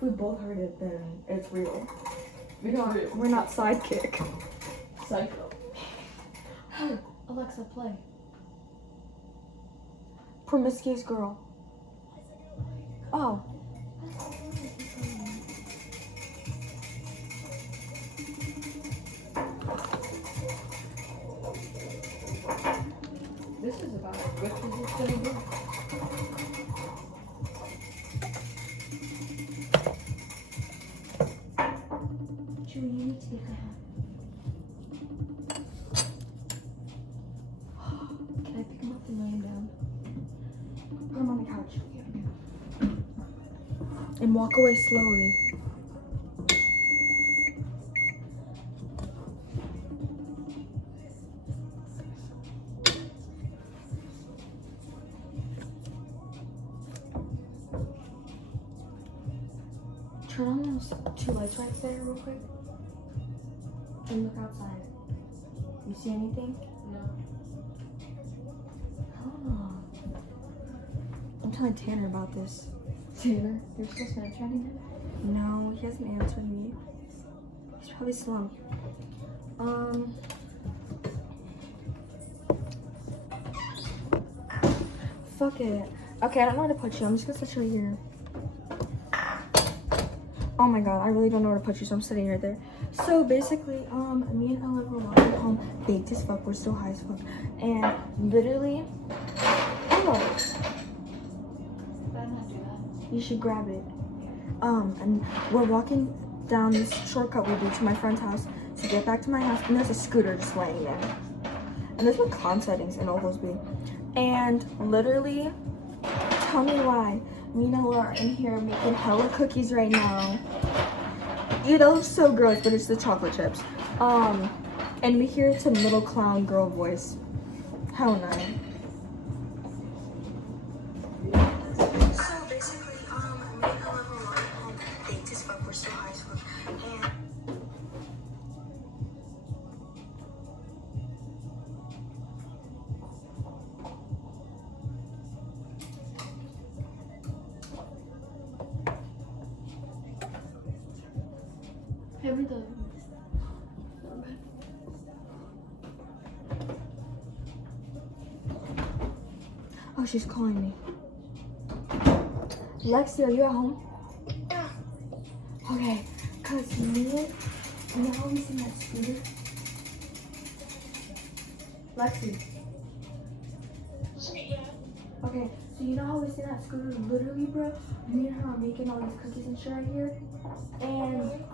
if we both heard it, then it's real. It's We're not sidekick. Psycho. Oh, Alexa, play. Promiscuous Girl. Oh. This is about as good as it's gonna be. Chewie, you need to be good. Can I pick him up and lay him down? Put him on the couch. And walk away slowly. Turn on those 2 lights right there real quick. And look outside. You see anything? No. Oh. I'm telling Tanner about this. Tanner, you're still Snapchatting him? No, he hasn't answered me. He's probably slumped. Fuck it. Okay, I don't know where to put you. I'm just gonna sit you right here. Oh my god, I really don't know where to put you, so I'm sitting right there. So basically, me and Ella were walking home, baked as fuck, we're still high as fuck. And literally, oh, Better not do that. you should grab it. And we're walking down this shortcut we do to my friend's house to get back to my house, and there's a scooter just laying there. And there's clown settings in Oglesby. And literally, tell me why. Me and Ella are in here making hella cookies right now. Ew, that looks so gross, but it's the chocolate chips. And we hear it's a little clown girl voice. Hell no. So basically, me and Ella were walking home, baked as fuck, we're still high as fuck. And Everything. oh, she's calling me. Lexi, are you at home? Yeah. Okay, cause me, you know how we seen that scooter? Lexi. Yeah. Okay, so you know how we seen that scooter? Literally, bro, me and her are making all these cookies and shit right here, and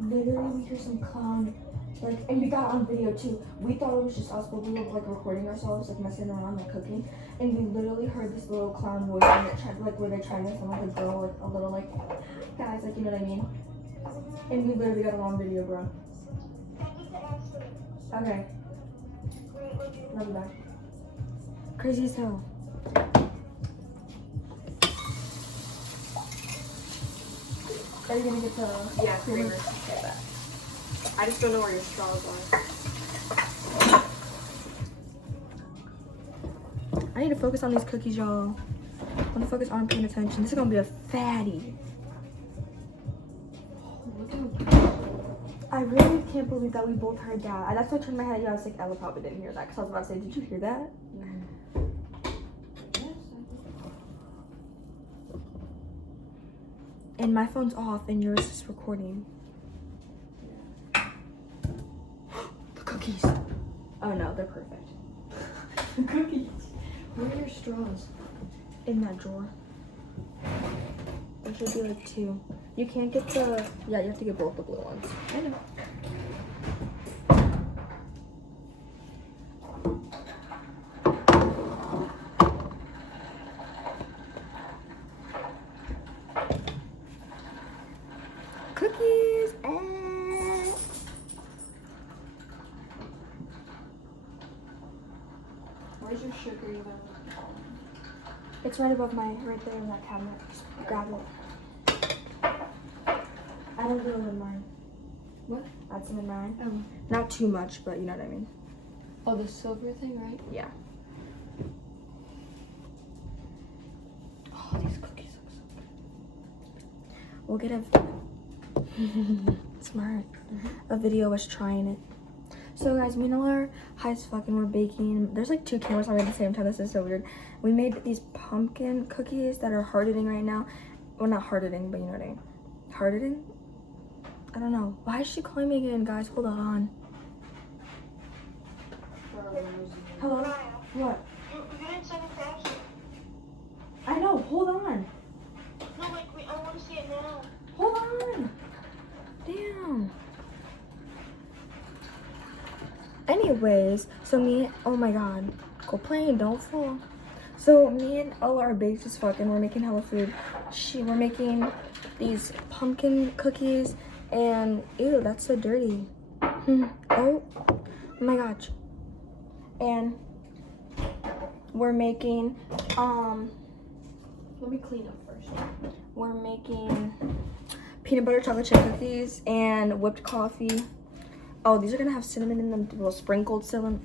literally we hear some clown, like, and we got it on video too. We thought it was just us, but we were like recording ourselves, like messing around, like cooking, and we literally heard this little clown voice, and it tried, like, where they trying to sound like a girl, like a little, like, guys, like, you know what I mean? And we literally got it on video, bro. Okay, love you, bye. Crazy as hell. Are you gonna get the Yeah, creamer? Okay, that. I just don't know where your straws are. I need to focus on these cookies, y'all. I want to focus on paying attention. This is gonna be a fatty. I really can't believe that we both heard that. That's why I turned my head at you. I was like, Ella probably didn't hear that because I was about to say, did you hear that? Yes, And my phone's off and yours is recording. The cookies. Oh no, they're perfect. the cookies. Where are your straws? In that drawer. There should be like 2. You can't get the, yeah, you have to get both the blue ones. I know. Cookies. Where's your sugary one? It's right above right there in that cabinet. Just grab it. Add a little in mine. What? Add some in mine. Oh. Not too much, but you know what I mean. Oh, the silver thing, right? Yeah. Oh, these cookies look so good. we'll get a smart. A video of us trying it. So guys, me and Ella are high as fuck and we're baking. There's like 2 cameras on at the same time. This is so weird. We made these pumpkin cookies that are hardening right now. Well, not hardening, but you know what I mean. Hardening? I don't know. Why is she calling me again, guys? Hold on. Hello? What? You didn't send it back yet. I know. Hold on. No, like, I want to see it now. Hold on. Damn. Anyways, so oh my god. Go play, don't fall. So me and Ella are baked as fuck and we're making hella food. We're making these pumpkin cookies and ew, that's so dirty. Oh my gosh. And we're making Let me clean up first. we're making peanut butter chocolate chip cookies and whipped coffee. Oh, these are gonna have cinnamon in them, little sprinkled cinnamon.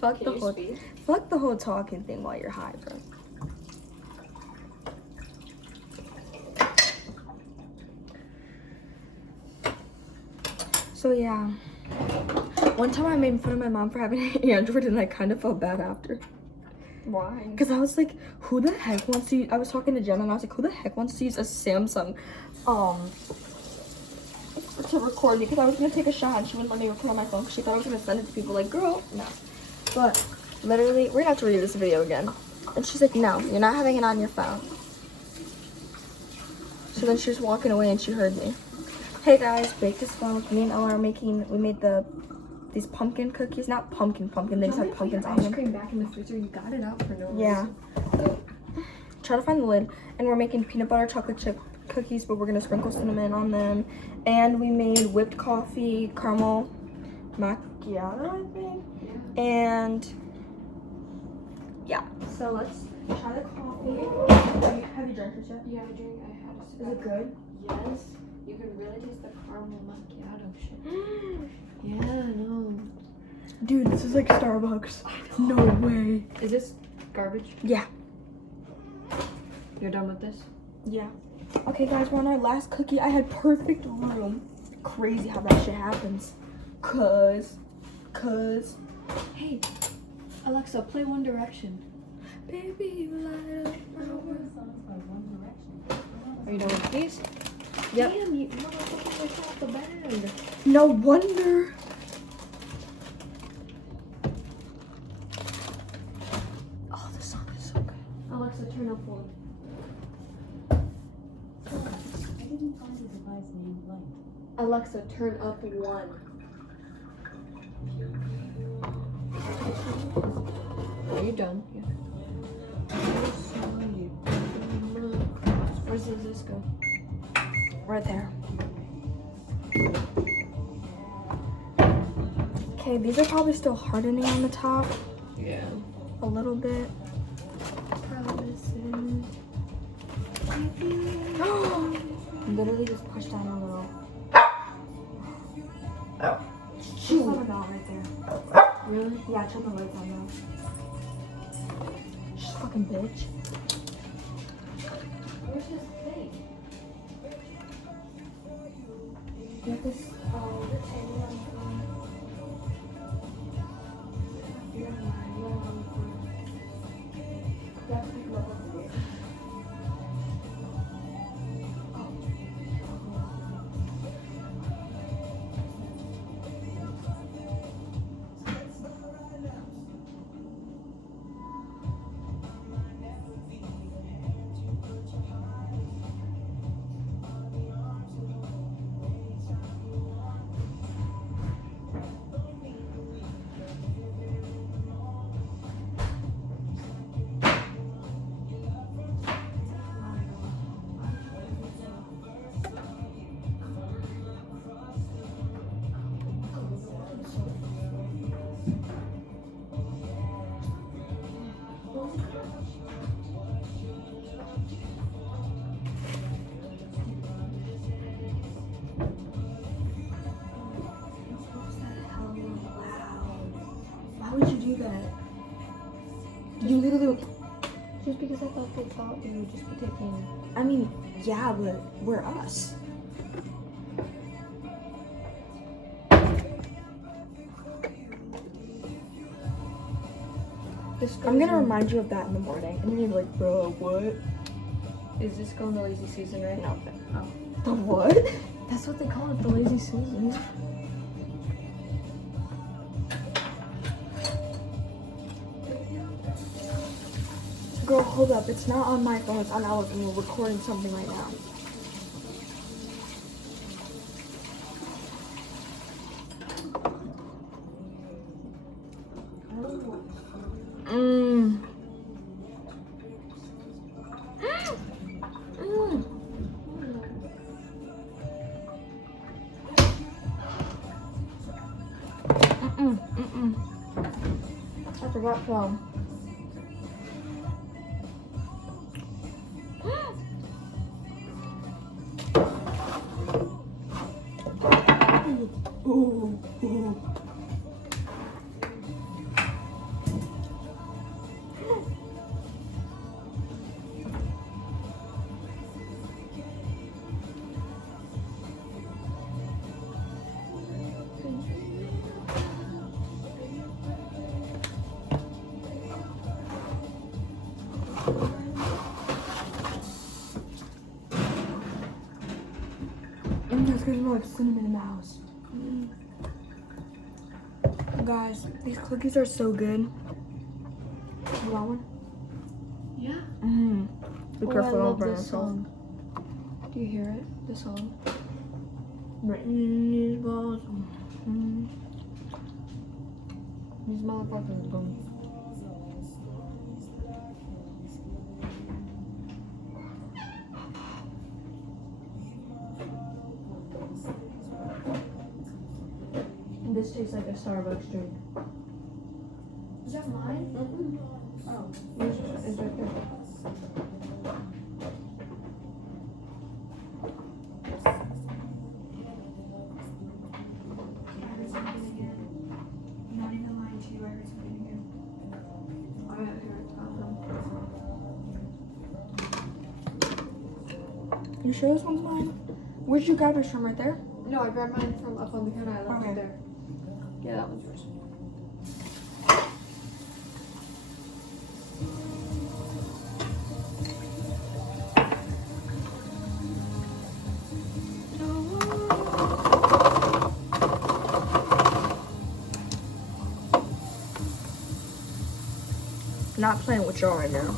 Fuck the whole talking thing while you're high, bro. So yeah, one time I made fun of my mom for having an Android and I kind of felt bad after. Why? Because I was like, who the heck wants to use, I was talking to Jenna and I was like, who the heck wants to use a Samsung to record me? Because I was going to take a shot and she wouldn't let me record on my phone because she thought I was going to send it to people. Like, girl, no. But literally, we're going to have to redo this video again. And she's like, no, you're not having it on your phone. So then she was walking away and she heard me. Hey guys, Baked is Fun with me and Ella are making, we made these pumpkin cookies. Not pumpkin, they just have pumpkins on ice them. cream back in the freezer. You got it out for no reason. Yeah. Try to find the lid. And we're making peanut butter chocolate chip cookies, but we're gonna sprinkle cinnamon on them. And we made whipped coffee, caramel macchiato, I think. Yeah. And yeah. So let's try the coffee. Have you drank this yet? Yeah, I had a sip. Is it good? Yes. You can really taste the caramel macchiato shit. Yeah, no. Dude, this is like Starbucks. No way. Is this garbage? Yeah. You're done with this? Yeah. Okay, guys, we're on our last cookie. I had perfect room. Crazy how that shit happens. Cause. Hey, Alexa, play One Direction. Baby, you light up my world. Are you done with these? Yep. Damn, you motherfucker went off the band. No wonder. Oh, this song is so good. Alexa, turn up one. I didn't find a device named Light. Alexa, turn up one. Are you done? Yeah. Where's this go? Right there. Okay, these are probably still hardening on the top Yeah. a little bit. Promises. Literally just push down a little. She's on the bell right there. Really? Yeah, turn the lights on though. She's a fucking bitch. Where's his thing? You have this, the table on the floor. You don't mind, you don't want to. You have to pick them up with the Why would you do that? You literally. Just because I thought they thought you would just be taking. I mean, yeah, but we're us. I'm gonna remind you of that in the morning, and you're gonna be like, bro, what? Is this going the lazy Susan, right? No. Oh. The what? That's what they call it, the lazy Susan. Girl, hold up. It's not on my phone. It's on ours, and we're recording something right now. Mmm. Mmm. I forgot some. Ooh, ooh. That's gonna smell like cinnamon in the house. Guys, these cookies are so good. You want one? Yeah. Be Oh, careful, I don't love burn this yourself. song. Do you hear it? The song? Written in these balls. These motherfuckers go. This tastes like a Starbucks drink. Is that mine? Oh, it's right there. I'm not even lying to you. I heard something again. I don't hear it. You sure this one's mine? Where'd you grab yours from? Right there? No, I grabbed mine from up on the counter. I left Okay. it there. Yeah, that one's yours. Not playing with y'all right now.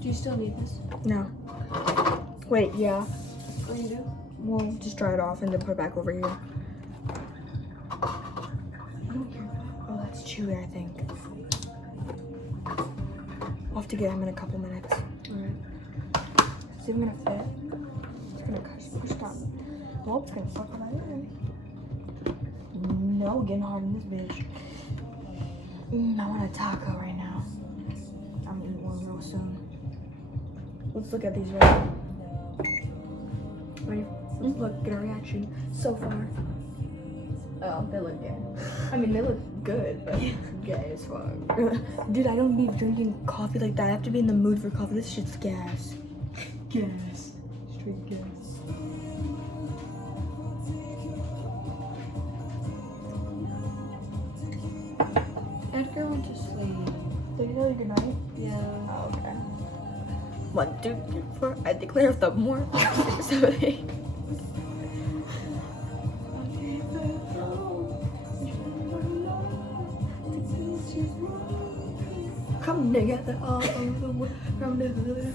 Do you still need this? No. Wait, yeah. Oh, you do? We'll just dry it off and then put it back over here. I don't care. Oh, that's chewy, I think. I'll have to get him in a couple minutes. Alright. Is it even gonna fit? It's gonna push down. Well, it's gonna suck on my ear. No, getting hard in this bitch. I want a taco right now. I'm eating one real soon. Let's look at these right. Ready? Let's look, get a reaction so far. Oh, they look gay. I mean, they look good, but gay as fuck. Dude, I don't be drinking coffee like that. I have to be in the mood for coffee. This shit's gas. Gas. Straight gas. Edgar went to sleep. Did you tell you good night? Yeah. Oh, okay. 1, 2, 3, 4. I declare the more. 6, 7, 8. Come together all over the world from the hood.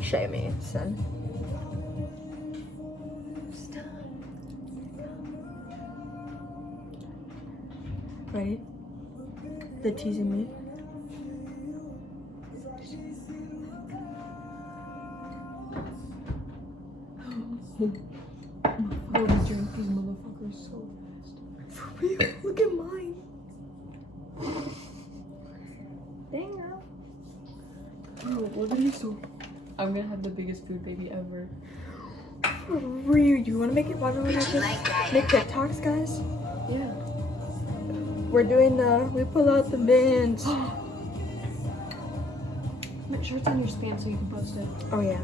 Shame me, son. Ready? They're teasing me. Oh, these drink these motherfuckers so fast. For real, look at mine. Dang, girl. literally so. I'm gonna have the biggest food baby ever. For real, you wanna make it? Why don't we make TikToks, guys? Yeah. We're doing we pull out the bins. Make sure it's on your spam so you can post it. Oh yeah.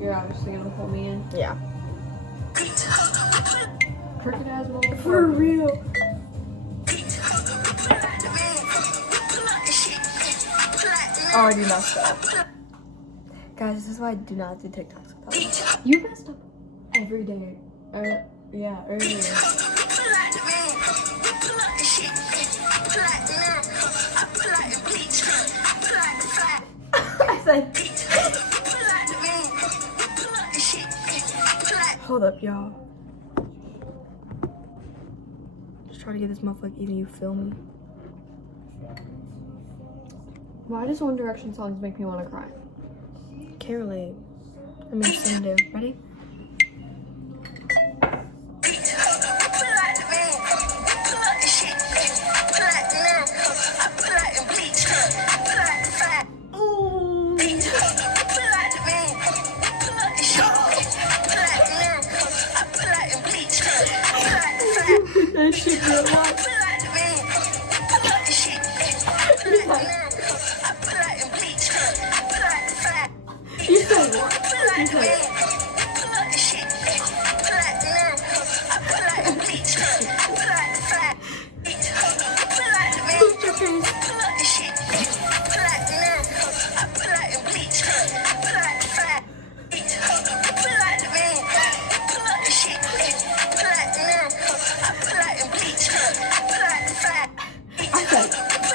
You're obviously gonna pull me in. Yeah. Crooked ass motherfucker. For real. Already messed up. Guys, this is why I do not do TikToks with others. You messed up every day. Yeah, earlier. I said. Hold up, y'all. Just try to get this motherfucker even you feel me. Why does One Direction songs make me want to cry? Can't relate. I mean, some do. Ready? That shit real life. You said what? You said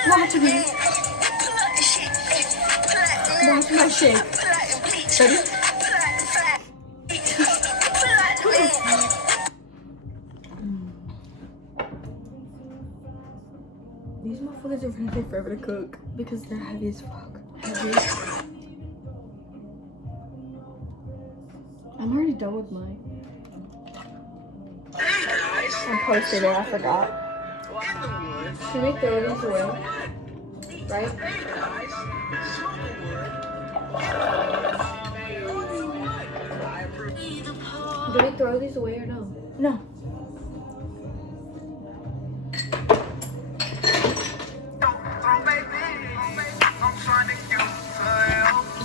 watch me. Watch my shake. Ready? These motherfuckers are gonna take forever to cook because they're heavy as fuck. Heavy. I'm already done with mine. I posted it, I forgot. Can we throw these away? Right? Do we throw these away or no? No.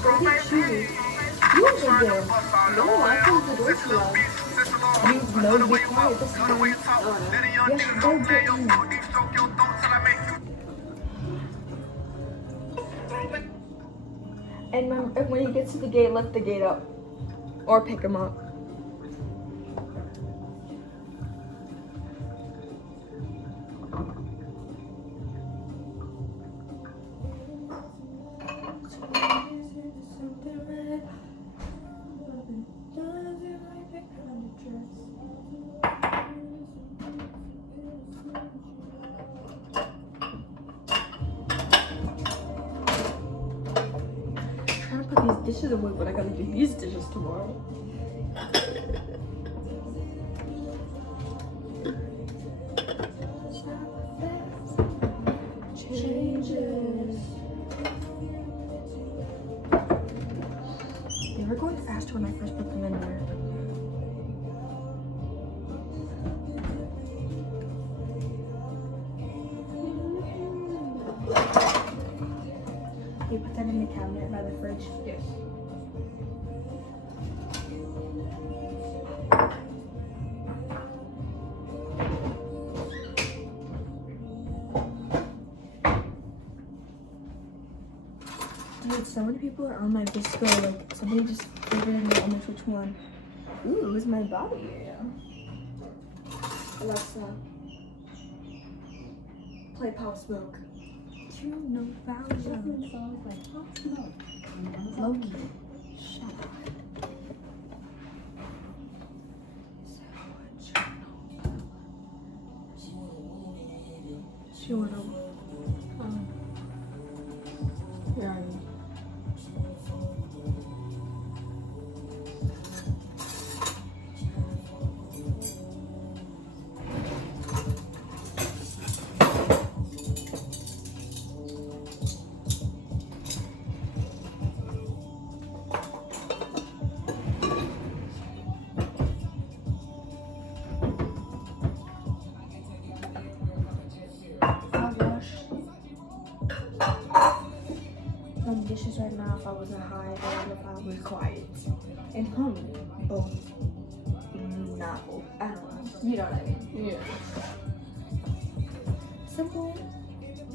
Look at you. You open the door. No, I closed the door too loud. You know to be quiet this time. Oh, no. Yes, go get in. And when he gets to the gate, lift the gate up. Or pick him up. Trying to put these dishes away, but I gotta do these dishes tomorrow. Changes. They were going faster when I first put them in there. You put that in the cabinet by the fridge? Yes. Dude, so many people are on my Discord, like, somebody just figured out almost which one. Ooh, it was my body area. Alexa, play Pop Smoke. You know value. Children's songs like Pop Smoke on Amazon Loki. Music. Shut up. She went over. Where are you? done dishes right now if I wasn't high and if I was quiet and hungry. Boom. No, I don't know. You know what I mean? Yeah. Simple,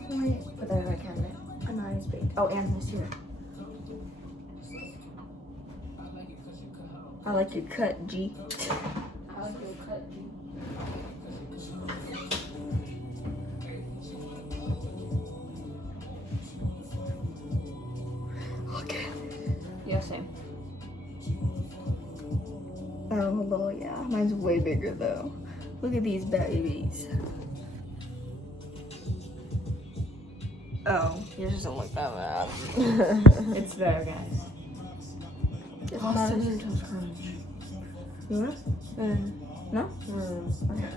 quiet, but then I can make a nice baked. Oh, and this here. I like your cut, G. I like your cut, G. Okay. Yeah, same. Oh, well, yeah. Mine's way bigger, though. Look at these babies. Oh, yours doesn't look that bad. It's there, guys. It's Oh, not cinnamon as- toast crunch. You want it? No? Okay.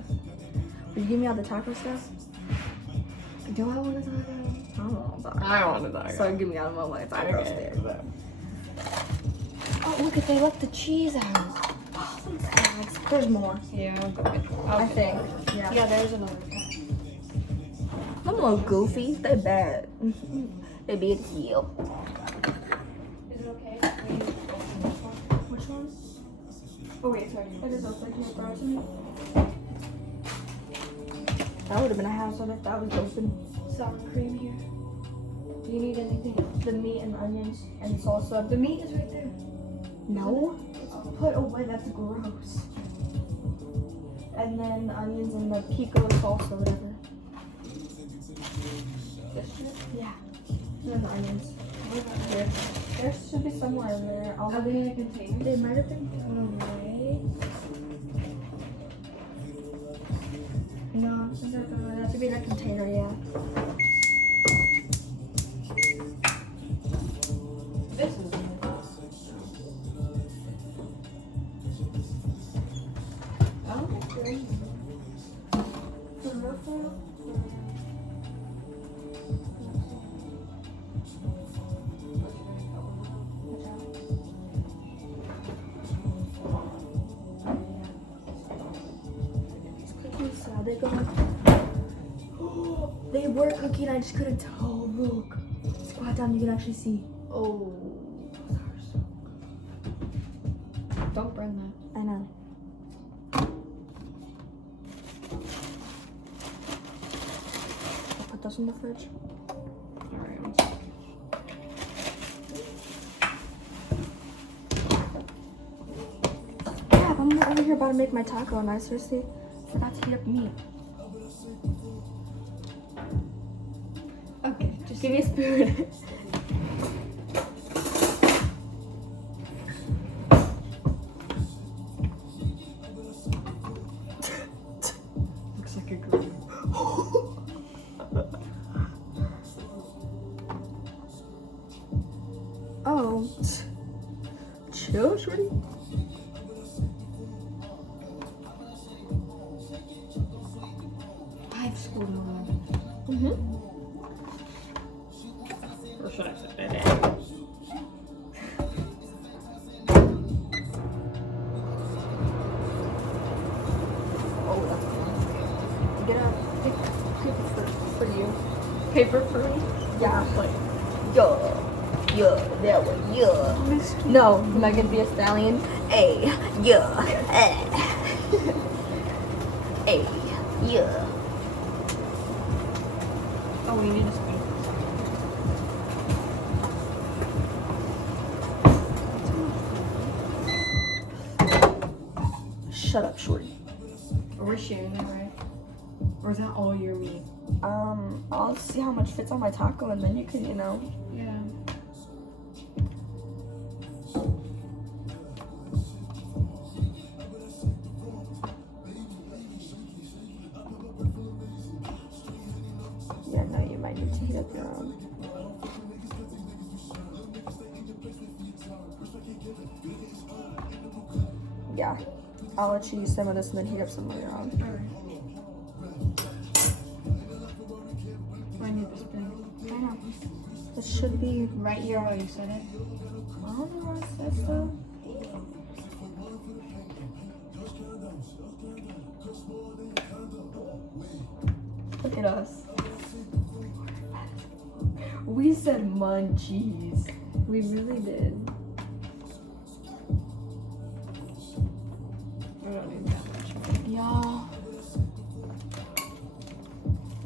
Will you give me all the taco stuff? Do I want a taco? I don't want a taco. I want a taco. So give me all of my tacos Okay. there. Oh, look at they left the cheese out. Oh, some bags. There's more. Yeah, I'll go get I think. Yeah. Yeah, there's another pack. I'm a little goofy. They bad. They be at you. Is it okay? Which one? Oh wait, sorry. It is open. Can you throw it to me? That would have been a hassle if that was open. Sour cream here. Do you need anything else? The meat and onions and salsa. The meat is right there. No. Put away. That's gross. And then the onions and the pico salsa, whatever. This shit? Yeah. And then the onions. What about here? There should be somewhere in there. Are they in a container? They might have been thrown away. No, they're thrown away. That should be in a container, yeah. This is I don't think there is. For real, for real? These cookies, they go like, they were cooking, I just couldn't tell. Look. Squat down, you can actually see. Oh. Don't burn that. I know. I'll put those in the fridge. Alright, Yeah, I'm over here about to make my taco and I seriously forgot to heat up meat. okay, Just give me a spoon. looks like a grill. Oh. Chill, shorty. I have school tomorrow. Mm-hmm. Or should I say that? Oh, that's good. Get up. Pick paper for you. Paper for me? Yeah. Like, Yeah, that one, yeah. No, Megan Thee Stallion. A, yeah, A, yeah. oh, we need a spoon. Shut up, shorty. We're sharing that, right? Or is that all your meat? I'll see how much fits on my taco and then you can, you know. Yeah. Yeah, no, you might need to heat up your own. Yeah, I'll let you use some of this and then heat up some of your own. I need the spoon. I know. It should be Right here while you said it. I don't know what it says though. Look at us. We said munchies. We really did. I don't need that much. Y'all.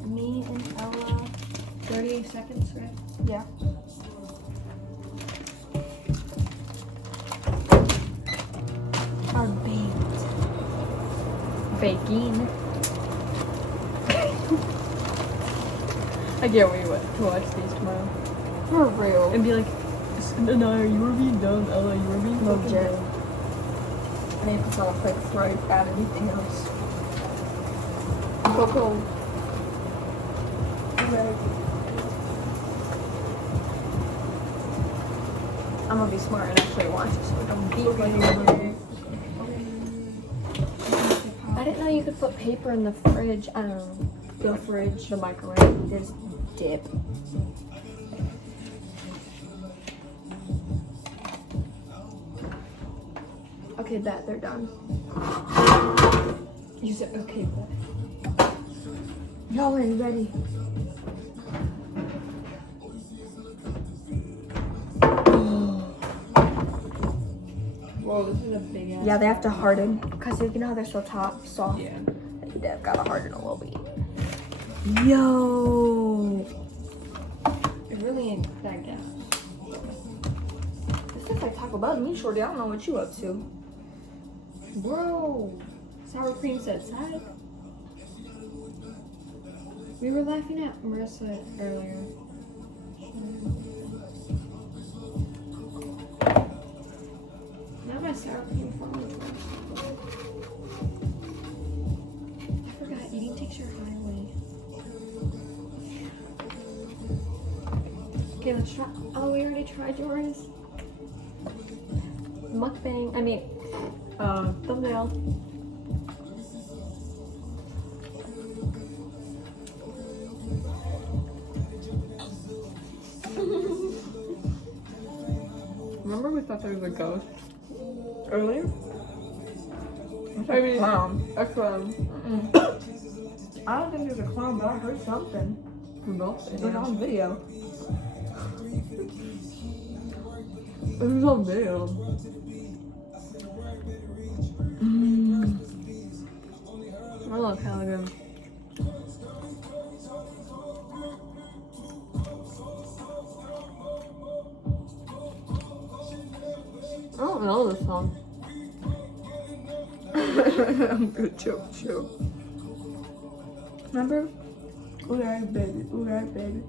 Me and Ella. 30 seconds, right? Yeah. Are baked. Baking. I can't wait to watch these tomorrow. For real. And be like, no, you were being dumb, Ella, you were being fucking Legit. dumb. I need to put on a plate before I add anything else. Coco. I'm gonna be smart and actually watch it so it don't beat me. I didn't know you could put paper in the fridge. I don't know. The fridge. The microwave. There's dip. Okay, they're done. You said, okay, but. Y'all ain't ready. Whoa, this is a big ass. Yeah, they have to harden because you know how they're so soft. Yeah. They've got to harden a little bit. Yo, It really ain't that gas. this looks like Taco Bell to me, Shorty. I don't know what you up to. Bro, sour cream said side. We were laughing at Marissa earlier. Now my sour cream falling. I forgot eating takes your highway. Okay, let's try. Oh, we already tried yours. Mukbang. I mean, thumbnail. Remember we thought there was a ghost earlier? I mean, clown. A clown. I don't think there's a clown, but I heard something. We both It was on video. It was on video. I love Callaghan. I don't know this song. I'm good, chill. Remember? Alright, baby. Alright, baby.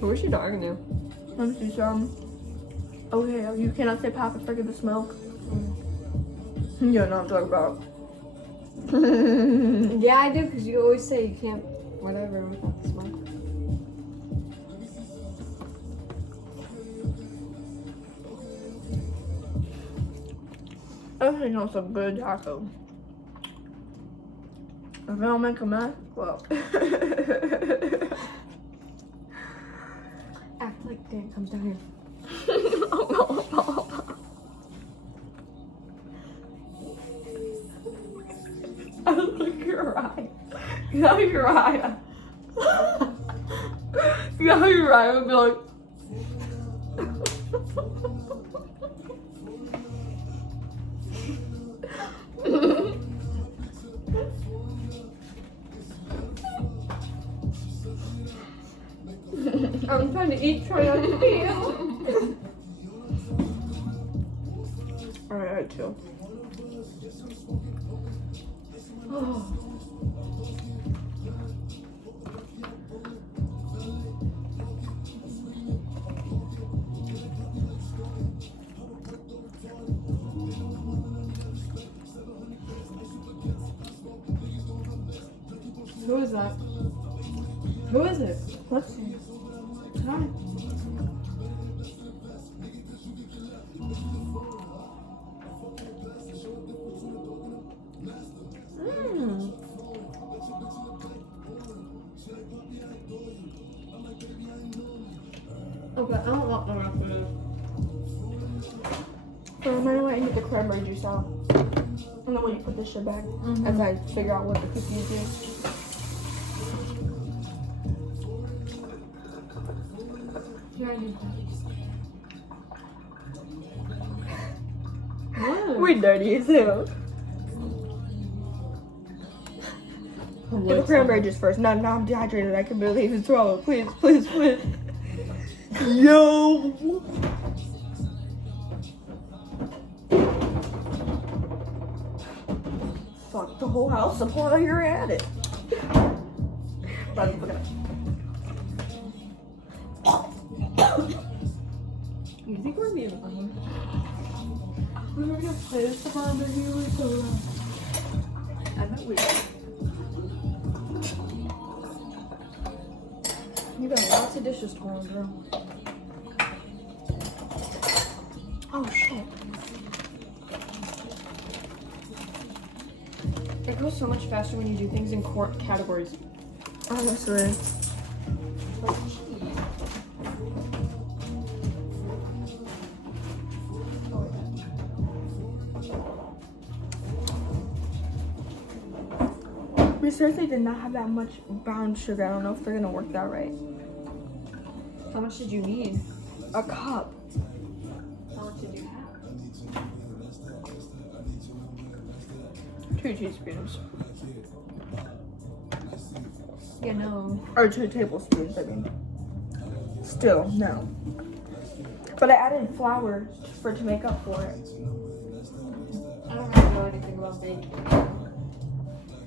Who was she talking to? Let me see some. Okay, you cannot say Papa forget the smoke. You know what I'm talking about. Yeah, I do, because you always say you can't, whatever, without the smoke. I think on some good taco. If I don't make a mess, well. Act like Dan comes down here. I think you're right. No, you're right. No, you're right. I would be like. I'm trying to eat, trying not to feel. Alright, chill. Oh. Who is that? Who is it? Let's see. Hi. Okay, I don't want the rest of this. So remind me when I get the cranberry juice out. And then when you put this shit back, as I figure out what the cookies is. you. What? We're dirty as hell. Get the cranberry juice first. No, I'm dehydrated. I can barely even swallow. Please, please, please. Yo. Fuck the whole house up while you're at it. You think we're being funny? We were gonna play this tomorrow, but you were so loud. I bet we did. You got lots of dishes tomorrow, girl. Oh shit. It goes so much faster when you do things in categories. Honestly. Like cheese. We seriously did not have that much brown sugar. I don't know if they're gonna work that right. How much did you need? A cup. How much did you have? 2 teaspoons. Yeah, no. Or 2 tablespoons, I mean. Still, no. But I added flour to make up for it. I don't really know anything about baking.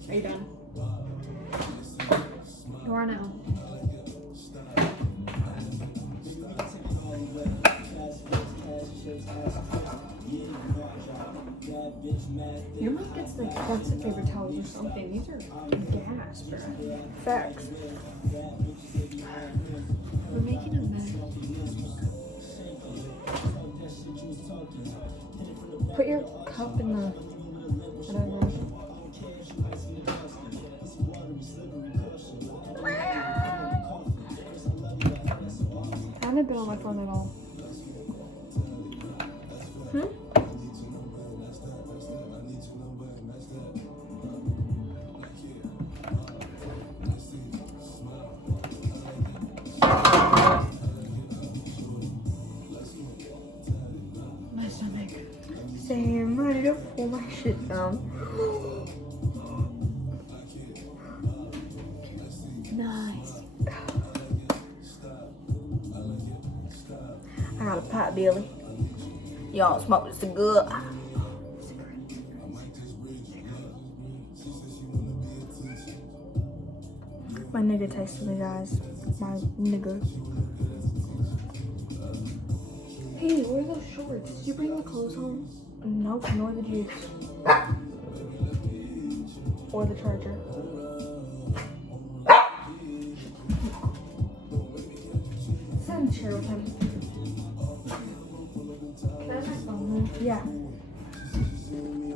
Are you done? You are now. Your mom gets like lots of paper towels or something. These are gas, bro. Facts. We're making a mess. Put your cup in the whatever. I haven't been on my phone at all. My stomach. Same. I need to pull my shit down. Nice. I got a pot, Billy. Y'all smoke this good. My nigga texted me, guys. My nigga. Hey, where are those shorts? Did you bring the clothes home? Nope, nor the juice. Or the charger. Sit in the chair with him.